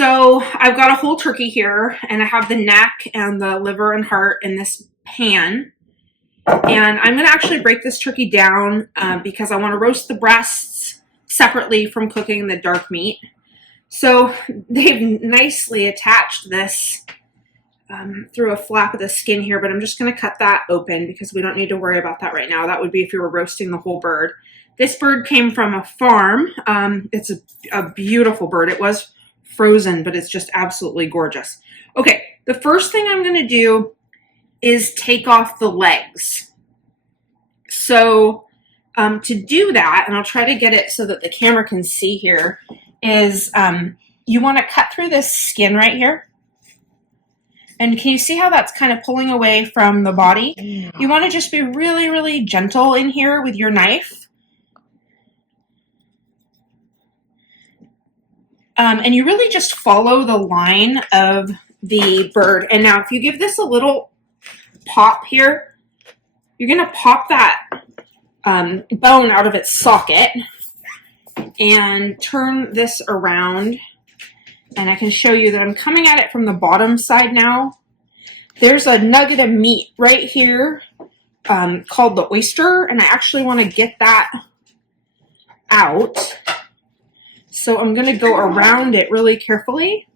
So I've got a whole turkey here, and I have the neck and the liver and heart in this pan. And I'm going to actually break this turkey down because I want to roast the breasts separately from cooking the dark meat. So they've nicely attached this through a flap of the skin here, but I'm just going to cut that open because we don't need to worry about that right now. That would be if you were roasting the whole bird. This bird came from a farm. It's a beautiful bird. It was frozen, but it's just absolutely gorgeous. Okay, the first thing I'm going to do is take off the legs. So to do that, and I'll try to get it so that the camera can see here, is you want to cut through this skin right here. And can you see how that's kind of pulling away from the body? You want to just be really, really gentle in here with your knife. And you really just follow the line of the bird. And now if you give this a little pop here, you're going to pop that bone out of its socket and turn this around. And I can show you that I'm coming at it from the bottom side now. There's a nugget of meat right here called the oyster, and I actually want to get that out. So I'm going to go around it really carefully.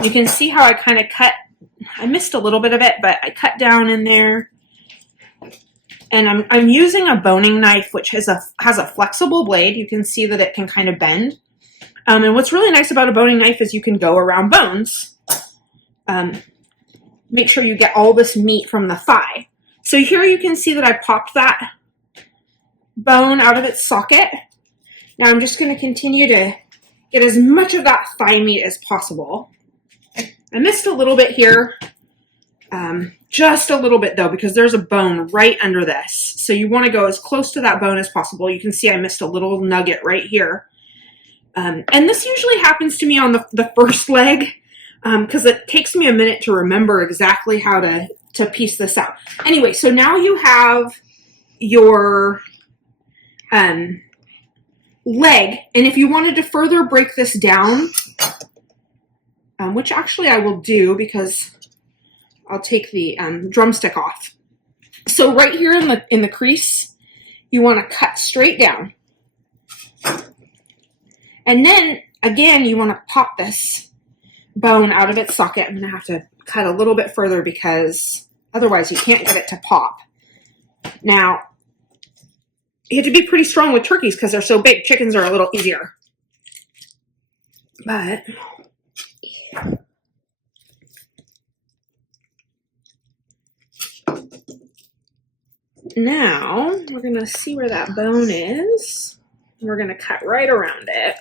You can see how I kind of cut. I missed a little bit of it, but I cut down in there. And I'm using a boning knife, which has a flexible blade. You can see that it can kind of bend. And what's really nice about a boning knife is you can go around bones. Make sure you get all this meat from the thigh. So here you can see that I popped that bone out of its socket. Now I'm just going to continue to get as much of that thigh meat as possible. I missed a little bit here, just a little bit though, because there's a bone right under this. So you want to go as close to that bone as possible. You can see I missed a little nugget right here. And this usually happens to me on the first leg because it takes me a minute to remember exactly how to piece this out. Anyway, so now you have your leg, and if you wanted to further break this down, which actually I will do because I'll take the drumstick off. So right here in the crease, you want to cut straight down. And then, again, you want to pop this bone out of its socket. I'm going to have to cut a little bit further because otherwise you can't get it to pop. Now, you have to be pretty strong with turkeys because they're so big. Chickens are a little easier. But now we're going to see where that bone is. We're going to cut right around it.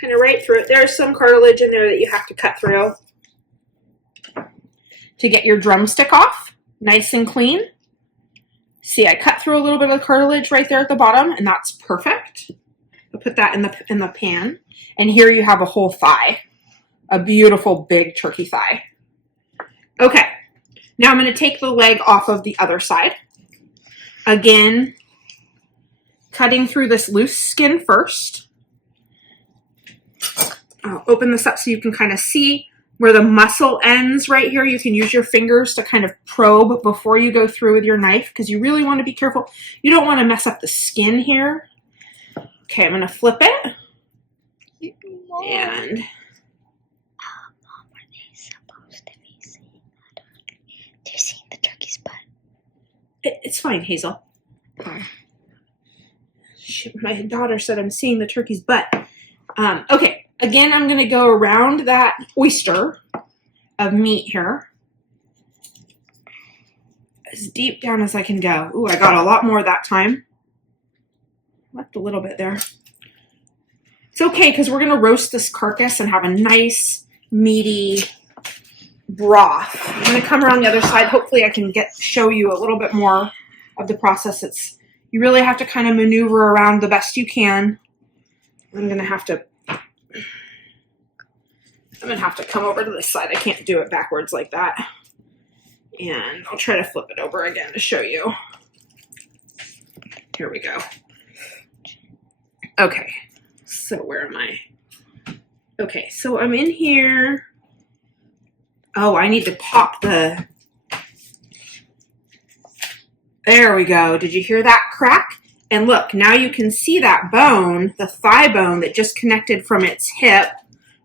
Kind of right through it. There's some cartilage in there that you have to cut through to get your drumstick off nice and clean. See, I cut through a little bit of cartilage right there at the bottom, and that's perfect. I'll put that in the pan. And here you have a whole thigh, a beautiful big turkey thigh. Okay, now I'm going to take the leg off of the other side. Again, cutting through this loose skin first. I'll open this up so you can kind of see where the muscle ends right here. You can use your fingers to kind of probe before you go through with your knife because you really want to be careful. You don't want to mess up the skin here. Okay, I'm going to flip it. And Mom, are they supposed to be seeing that? They're seeing the turkey's butt. It's fine, Hazel. My daughter said I'm seeing the turkey's butt. Okay. Again, I'm going to go around that oyster of meat here as deep down as I can go. Ooh, I got a lot more that time. Left a little bit there. It's okay because we're going to roast this carcass and have a nice, meaty broth. I'm going to come around the other side. Hopefully I can show you a little bit more of the process. You really have to kind of maneuver around the best you can. I'm going to have to come over to this side. I can't do it backwards like that. And I'll try to flip it over again to show you. Here we go. Okay, so where am I? Okay, so I'm in here. Oh, I need to pop the... There we go. Did you hear that crack? And look, now you can see that bone, the thigh bone that just connected from its hip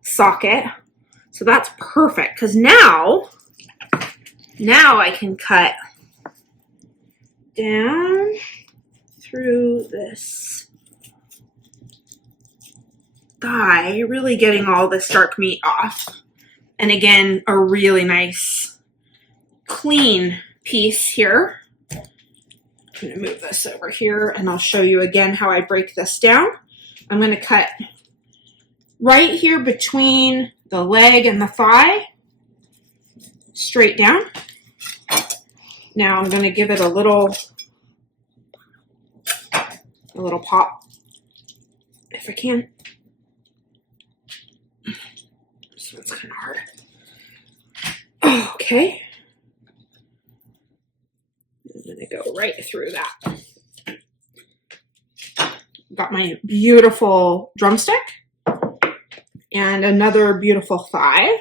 socket. So that's perfect, because now I can cut down through this thigh, really getting all this dark meat off. And again, a really nice, clean piece here. I'm going to move this over here and I'll show you again how I break this down. I'm going to cut right here between the leg and the thigh, straight down. Now I'm going to give it a little pop if I can. This one's kind of hard. Okay. I'm going to go right through that. Got my beautiful drumstick and another beautiful thigh.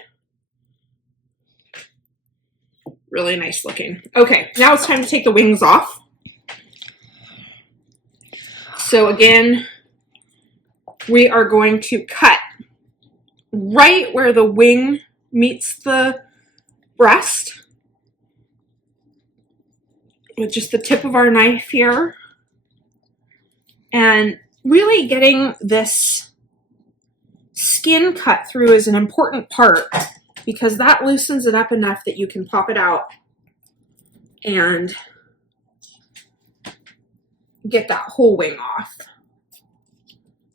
Really nice looking. Okay, now it's time to take the wings off. So again, we are going to cut right where the wing meets the breast with just the tip of our knife here. And really getting this skin cut through is an important part because that loosens it up enough that you can pop it out and get that whole wing off.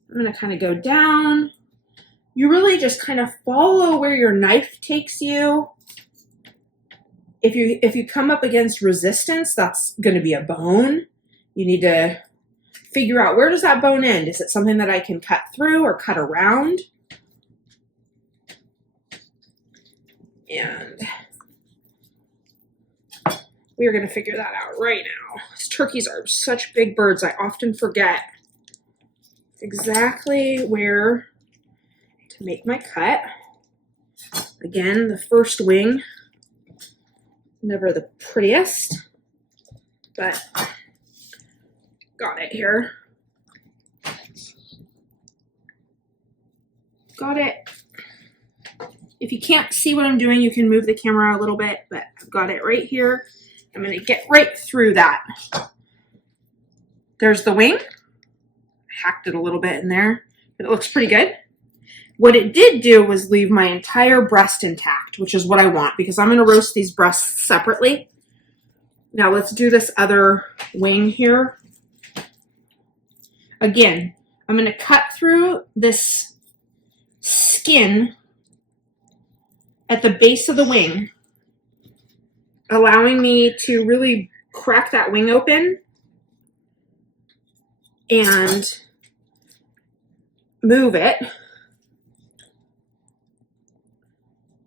I'm going to kind of go down. You really just kind of follow where your knife takes you. If you come up against resistance, that's going to be a bone. You need to figure out, where does that bone end? Is it something that I can cut through or cut around? And we are going to figure that out right now. These turkeys are such big birds, I often forget exactly where to make my cut. Again, the first wing, never the prettiest, but got it here. Got it. If you can't see what I'm doing, you can move the camera a little bit, but I've got it right here. I'm going to get right through that. There's the wing. I hacked it a little bit in there, but it looks pretty good. What it did do was leave my entire breast intact, which is what I want because I'm going to roast these breasts separately. Now let's do this other wing here. Again, I'm going to cut through this skin at the base of the wing, allowing me to really crack that wing open and move it.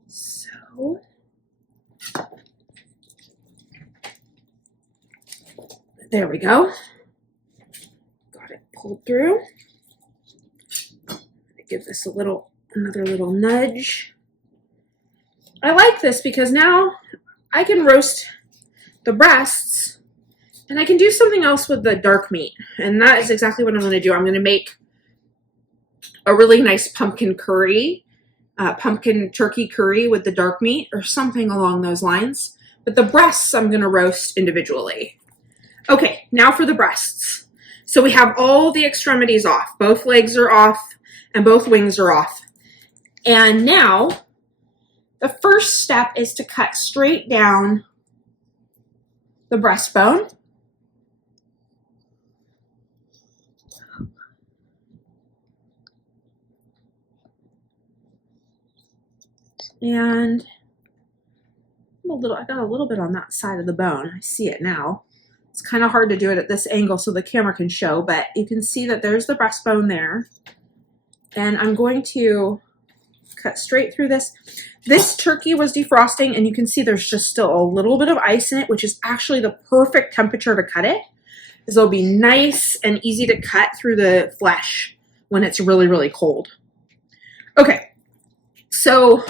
So there we go. Got it pulled through. Give this another little nudge. I like this because now I can roast the breasts and I can do something else with the dark meat. And that is exactly what I'm going to do. I'm going to make a really nice pumpkin curry, pumpkin turkey curry with the dark meat or something along those lines. But the breasts I'm going to roast individually. Okay, now for the breasts. So we have all the extremities off. Both legs are off and both wings are off. And now the first step is to cut straight down the breastbone. And I got a little bit on that side of the bone. I see it now. It's kind of hard to do it at this angle so the camera can show, but you can see that there's the breastbone there. And I'm going to cut straight through this. This turkey was defrosting and you can see there's just still a little bit of ice in it, which is actually the perfect temperature to cut it. It'll be nice and easy to cut through the flesh. when it's really, really cold. Okay, so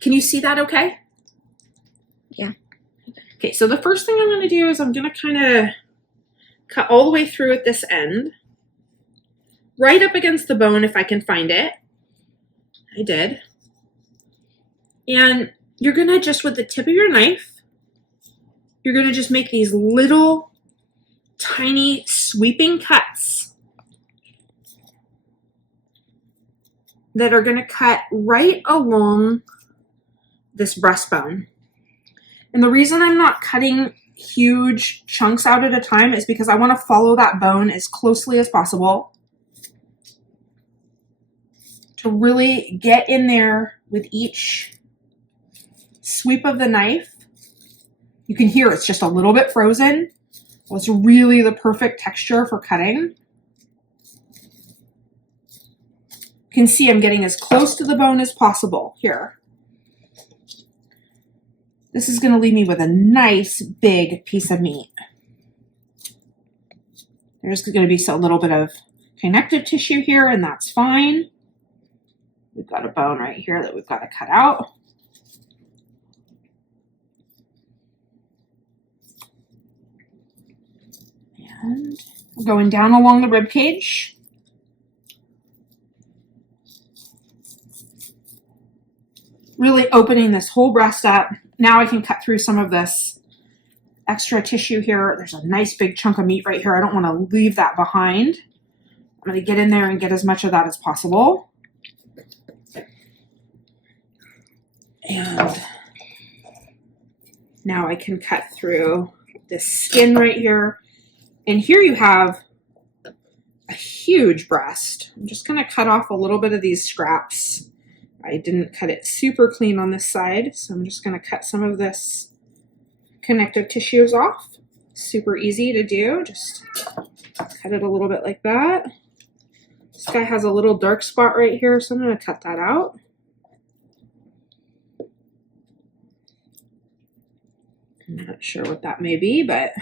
can you see that okay? Yeah. Okay, so the first thing I'm going to do is I'm going to kind of cut all the way through at this end, right up against the bone if I can find it. I did. And you're going to just, with the tip of your knife, you're going to just make these little tiny sweeping cuts that are going to cut right along this breastbone. And the reason I'm not cutting huge chunks out at a time is because I want to follow that bone as closely as possible to really get in there with each sweep of the knife. You can hear it's just a little bit frozen. Well, it's really the perfect texture for cutting. You can see I'm getting as close to the bone as possible here. This is going to leave me with a nice big piece of meat. There's going to be a little bit of connective tissue here, and that's fine. We've got a bone right here that we've got to cut out. And we're going down along the rib cage. Really opening this whole breast up. Now I can cut through some of this extra tissue here. There's a nice big chunk of meat right here. I don't want to leave that behind. I'm going to get in there and get as much of that as possible. And now I can cut through this skin right here. And here you have a huge breast. I'm just going to cut off a little bit of these scraps. I didn't cut it super clean on this side, so I'm just going to cut some of this connective tissues off. Super easy to do. Just cut it a little bit like that. This guy has a little dark spot right here, so I'm going to cut that out. I'm not sure what that may be, but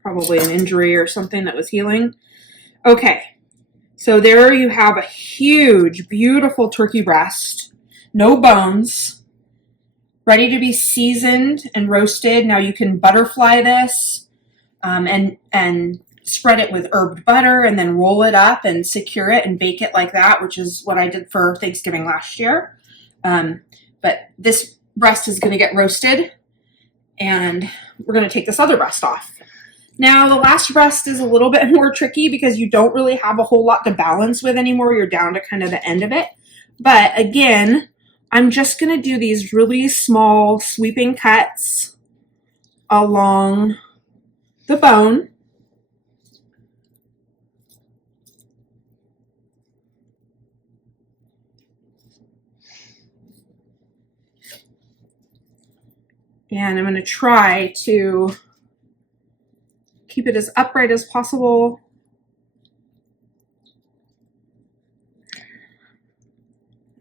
probably an injury or something that was healing. Okay, so there you have a huge, beautiful turkey breast. No bones, ready to be seasoned and roasted. Now you can butterfly this and spread it with herbed butter and then roll it up and secure it and bake it like that, which is what I did for Thanksgiving last year. But this breast is going to get roasted, and we're going to take this other breast off. Now the last breast is a little bit more tricky because you don't really have a whole lot to balance with anymore. You're down to kind of the end of it. But again, I'm just going to do these really small sweeping cuts along the bone. And I'm going to try to keep it as upright as possible.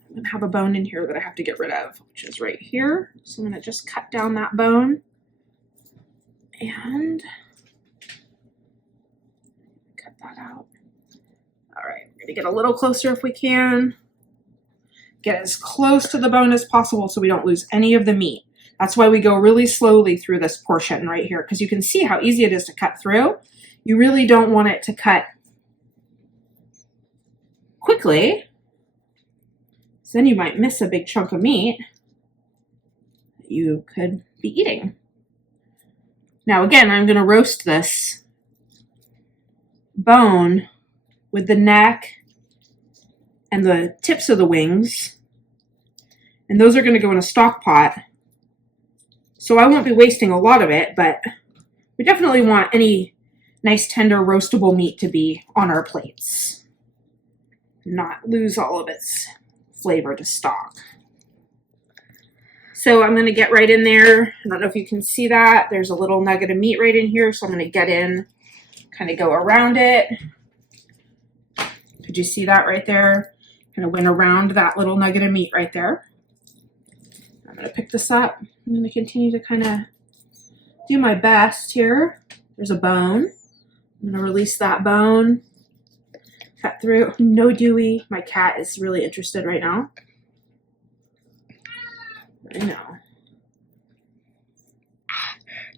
I'm going to have a bone in here that I have to get rid of, which is right here. So I'm going to just cut down that bone and cut that out. All right, we're going to get a little closer if we can. Get as close to the bone as possible so we don't lose any of the meat. That's why we go really slowly through this portion right here, because you can see how easy it is to cut through. You really don't want it to cut quickly, so then you might miss a big chunk of meat that you could be eating. Now again, I'm going to roast this bone with the neck and the tips of the wings, and those are going to go in a stock pot. So I won't be wasting a lot of it, but we definitely want any nice tender roastable meat to be on our plates, not lose all of its flavor to stock. So I'm going to get right in there. I don't know if you can see that. There's a little nugget of meat right in here, so I'm going to get in, kind of go around it. Could you see that right there? Kind of went around that little nugget of meat right there. I'm going to pick this up. I'm going to continue to kind of do my best here. There's a bone. I'm going to release that bone. Cut through. No Dewey. My cat is really interested right now. I know.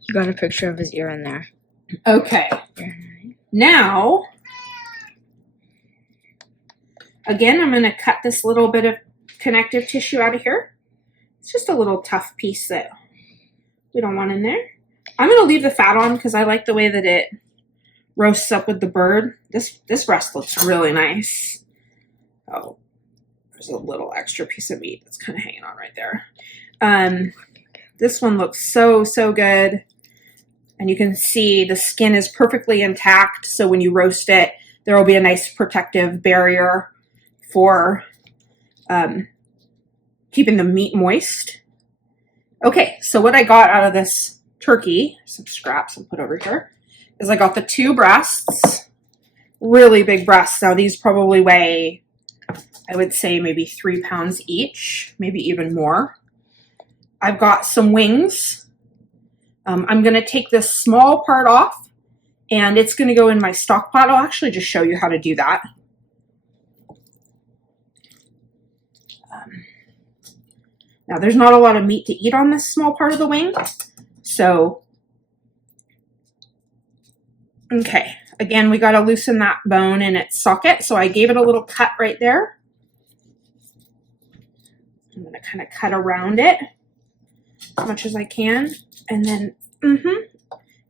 You got a picture of his ear in there. Okay. Now, again, I'm going to cut this little bit of connective tissue out of here. It's just a little tough piece that we don't want in there. I'm going to leave the fat on because I like the way that it roasts up with the bird. This breast looks really nice. Oh, there's a little extra piece of meat that's kind of hanging on right there. This one looks so good. And you can see the skin is perfectly intact. So when you roast it, there will be a nice protective barrier for keeping the meat moist. Okay, so what I got out of this turkey, some scraps I'll put over here, is I got the 2 breasts, really big breasts. Now these probably weigh, I would say maybe 3 pounds each, maybe even more. I've got some wings. I'm going to take this small part off and it's going to go in my stock pot. I'll actually just show you how to do that. Now there's not a lot of meat to eat on this small part of the wing. So, okay. Again, we got to loosen that bone in its socket. So I gave it a little cut right there. I'm going to kind of cut around it as much as I can. And then,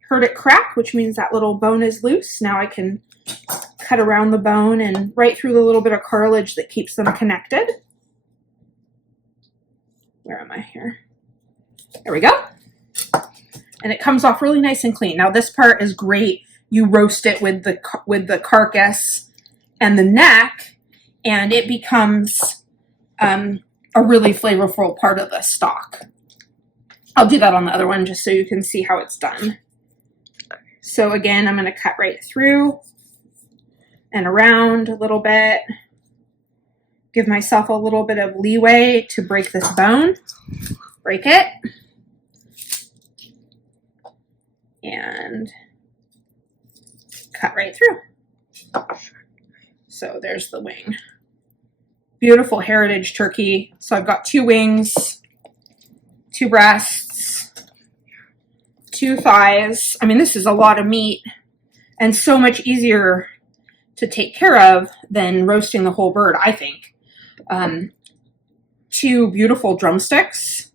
heard it crack, which means that little bone is loose. Now I can cut around the bone and right through the little bit of cartilage that keeps them connected. Where am I here? There we go. And it comes off really nice and clean. Now this part is great. You roast it with the carcass and the neck, and it becomes a really flavorful part of the stock. I'll do that on the other one just so you can see how it's done. So again, I'm going to cut right through and around a little bit. Give myself a little bit of leeway to break this bone. Break it. And cut right through. So there's the wing. Beautiful heritage turkey. So I've got 2 wings, 2 breasts, 2 thighs. I mean, this is a lot of meat and so much easier to take care of than roasting the whole bird, I think. 2 beautiful drumsticks.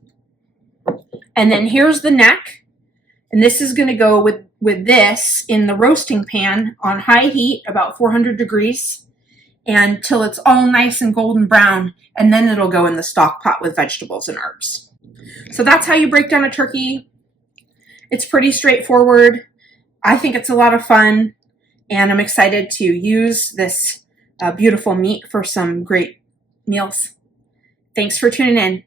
And then here's the neck. And this is going to go with this in the roasting pan on high heat, about 400 degrees, until it's all nice and golden brown. And then it'll go in the stock pot with vegetables and herbs. So that's how you break down a turkey. It's pretty straightforward. I think it's a lot of fun, and I'm excited to use this beautiful meat for some great meals. Thanks for tuning in.